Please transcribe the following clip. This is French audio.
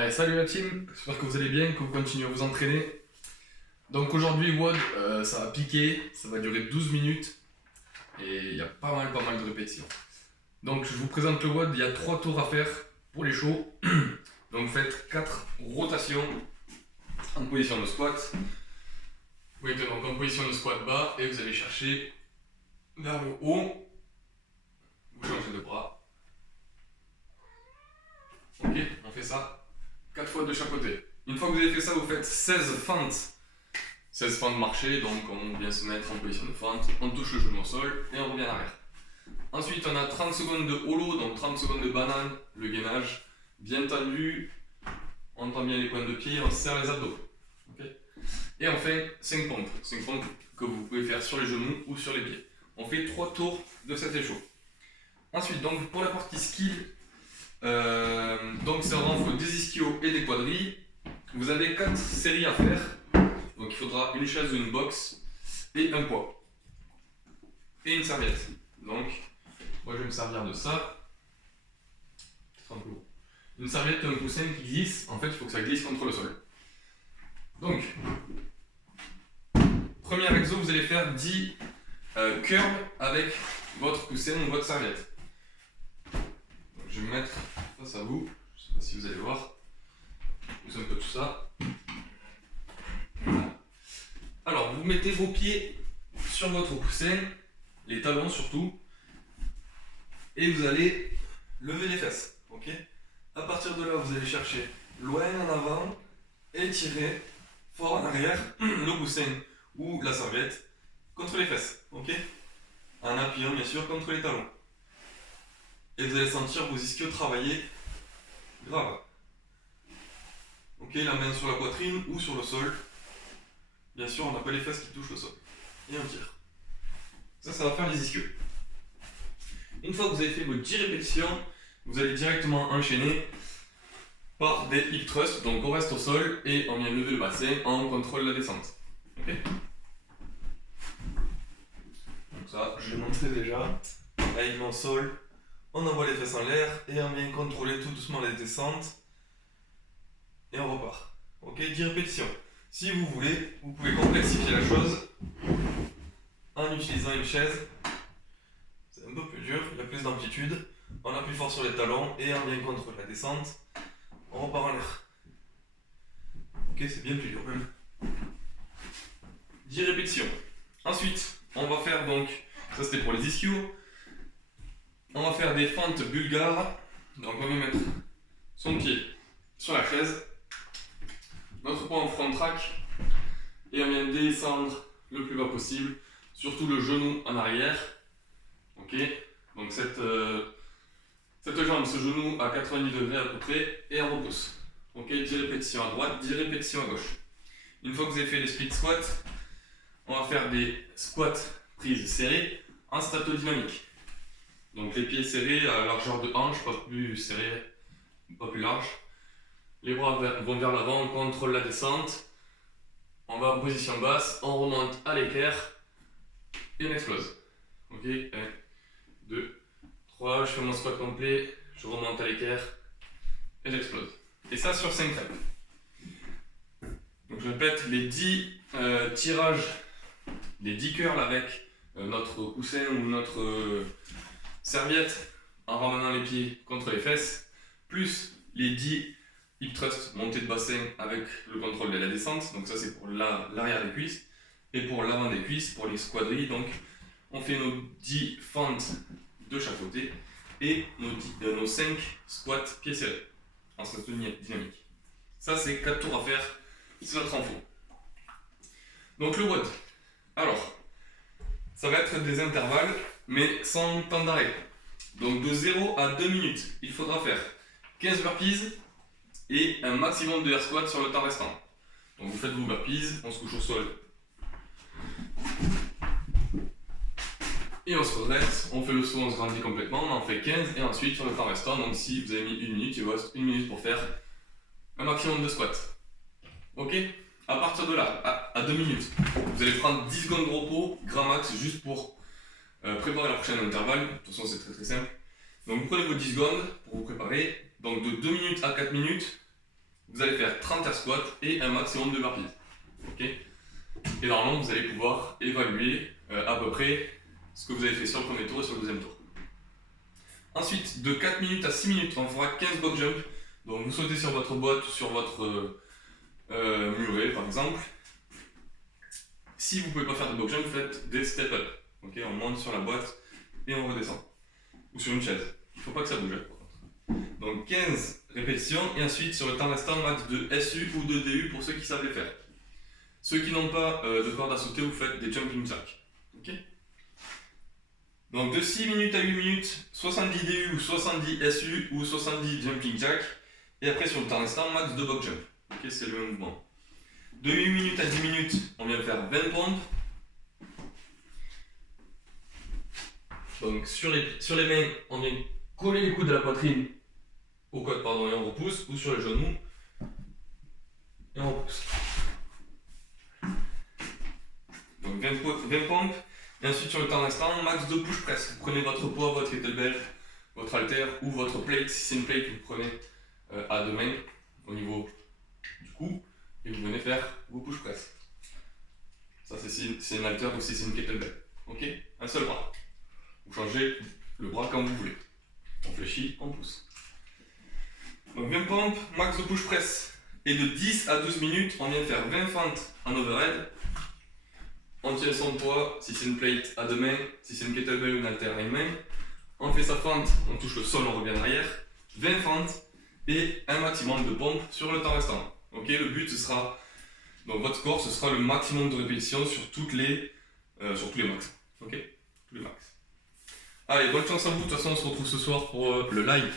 Allez, salut la team, j'espère que vous allez bien, que vous continuez à vous entraîner. Donc aujourd'hui, WOD, ça va piquer, ça va durer 12 minutes et il y a pas mal de répétitions. Donc je vous présente le WOD, il y a 3 tours à faire pour les chauds. Donc vous faites 4 rotations en position de squat. Vous mettez donc en position de squat bas et vous allez chercher vers le haut. Vous changez de bras. Ok, on fait ça 4 fois de chaque côté. Une fois que vous avez fait ça, vous faites 16 fentes. 16 fentes marchées, donc on vient se mettre en position de fente, on touche le genou au sol et on revient en arrière. Ensuite, on a 30 secondes de holo, donc 30 secondes de banane, le gainage, bien tendu, on tend bien les pointes de pied, on serre les abdos. Okay. Et on fait 5 pompes que vous pouvez faire sur les genoux ou sur les pieds. On fait 3 tours de cet échaud. Ensuite, donc pour la partie skill, donc c'est un renfort des ischios et des quadrilles. Vous avez 4 séries à faire. Donc il faudra une chaise ou une box et un poids. Et une serviette. Donc moi je vais me servir de ça. Une serviette et un coussin qui glisse. En fait il faut que ça glisse contre le sol. Donc premier exo, vous allez faire 10 curls avec votre coussin ou votre serviette. Je vais me mettre face à vous, je ne sais pas si vous allez voir, je pousse un peu tout ça. Voilà. Alors vous mettez vos pieds sur votre coussin, les talons surtout, et vous allez lever les fesses. Okay. À partir de là, vous allez chercher loin en avant et tirer fort en arrière le coussin ou la serviette contre les fesses. Okay. En appuyant bien sûr contre les talons. Et vous allez sentir vos ischios travailler grave. Ok, la main sur la poitrine ou sur le sol. Bien sûr, on n'a pas les fesses qui touchent le sol. Et on tire. Ça va faire les ischios. Une fois que vous avez fait vos 10 répétitions, vous allez directement enchaîner par des hip thrusts. Donc on reste au sol et on vient lever le bassin, on contrôle la descente. Ok. Donc ça, je vais montrer déjà. Alignement sol. On envoie les fesses en l'air et on vient contrôler tout doucement les descentes. Et on repart. Ok, 10 répétitions. Si vous voulez, vous pouvez complexifier la chose en utilisant une chaise. C'est un peu plus dur, il y a plus d'amplitude. On appuie fort sur les talons et on vient contrôler la descente. On repart en l'air. Ok, c'est bien plus dur même. 10 répétitions. Ensuite, on va faire donc, ça c'était pour les ischios. On va faire des fentes bulgares. Donc on va mettre son pied sur la chaise, notre poing en front track, et on vient descendre le plus bas possible, surtout le genou en arrière. Ok, donc cette jambe, ce genou à 90 degrés à peu près, et on repousse. Ok, 10 répétitions à droite, 10 répétitions à gauche. Une fois que vous avez fait les split squats, on va faire des squats prises serrées en statodynamique. Donc les pieds serrés à largeur de hanche, pas plus serré, pas plus large. Les bras vont vers l'avant, on contrôle la descente. On va en position basse, on remonte à l'équerre et on explose. Ok, 1, 2, 3, je fais mon squat complet, je remonte à l'équerre et j'explose. Et ça sur 5 reps. Donc je répète les 10 tirages, les 10 curls avec notre coussin ou notre serviette en ramenant les pieds contre les fesses, plus les 10 hip thrusts montée de bassin avec le contrôle de la descente. Donc ça c'est pour l'arrière des cuisses. Et pour l'avant des cuisses, pour les quadrilles, donc on fait nos 10 fentes de chaque côté et nos 5 squats pieds serrés en dynamique. Ça c'est 4 tours à faire, c'est notre info. Donc le WOD, alors ça va être des intervalles mais sans temps d'arrêt. Donc de 0 à 2 minutes, il faudra faire 15 burpees et un maximum de air squat sur le temps restant. Donc vous faites vos burpees, on se couche au sol et on se redresse, on fait le saut, on se grandit complètement, on en fait 15 et ensuite sur le temps restant, donc si vous avez mis 1 minute, il vous reste 1 minute pour faire un maximum de squats. Ok. À partir de là, à 2 minutes, vous allez prendre 10 secondes de repos, grand max, juste pour préparer la prochaine intervalle. De toute façon c'est très simple. Donc vous prenez vos 10 secondes pour vous préparer. Donc de 2 minutes à 4 minutes, vous allez faire 30 air squats et un maximum de burpees. Ok. Et normalement, vous allez pouvoir évaluer à peu près ce que vous avez fait sur le premier tour et sur le deuxième tour. Ensuite, de 4 minutes à 6 minutes, on fera 15 box jump. Donc vous sautez sur votre boîte ou sur votre muret par exemple. Si vous ne pouvez pas faire de box jump, faites des step up. Ok, on monte sur la boîte et on redescend. Ou sur une chaise. Il ne faut pas que ça bouge. Donc 15 répétitions et ensuite sur le temps restant, max de SU ou de DU pour ceux qui savent les faire. Ceux qui n'ont pas de corde à sauter, vous faites des jumping jacks. Okay. Donc de 6 minutes à 8 minutes, 70 DU ou 70 SU ou 70 jumping jacks. Et après sur le temps restant, max de box jump. Okay, c'est le même mouvement. De 8 minutes à 10 minutes, on vient faire 20 pompes. Donc sur les mains, on vient coller les coudes de la poitrine au côte, pardon, et on repousse, ou sur les genoux, et on repousse. Donc 20 pompes, et ensuite sur le temps restant, max de push press. Vous prenez votre poids, votre kettlebell, votre halter ou votre plate, si c'est une plate, vous prenez à deux mains au niveau du cou, et vous venez faire vos push press. Ça c'est une halter ou si c'est une kettlebell. Ok. Un seul bras. Vous changez le bras quand vous voulez. On fléchit, on pousse. Donc 20 pompes, max de push press. Et de 10 à 12 minutes, on vient faire 20 fentes en overhead. On tient son poids, si c'est une plate à deux mains, si c'est une kettlebell ou une halter à une main. On fait sa fente, on touche le sol, on revient en arrière. 20 fentes et un maximum de pompes sur le temps restant. Ok, le but ce sera, donc votre score ce sera le maximum de répétitions sur tous les max. Ok, tous les max. Allez, bonne chance à vous, de toute façon on se retrouve ce soir pour le live.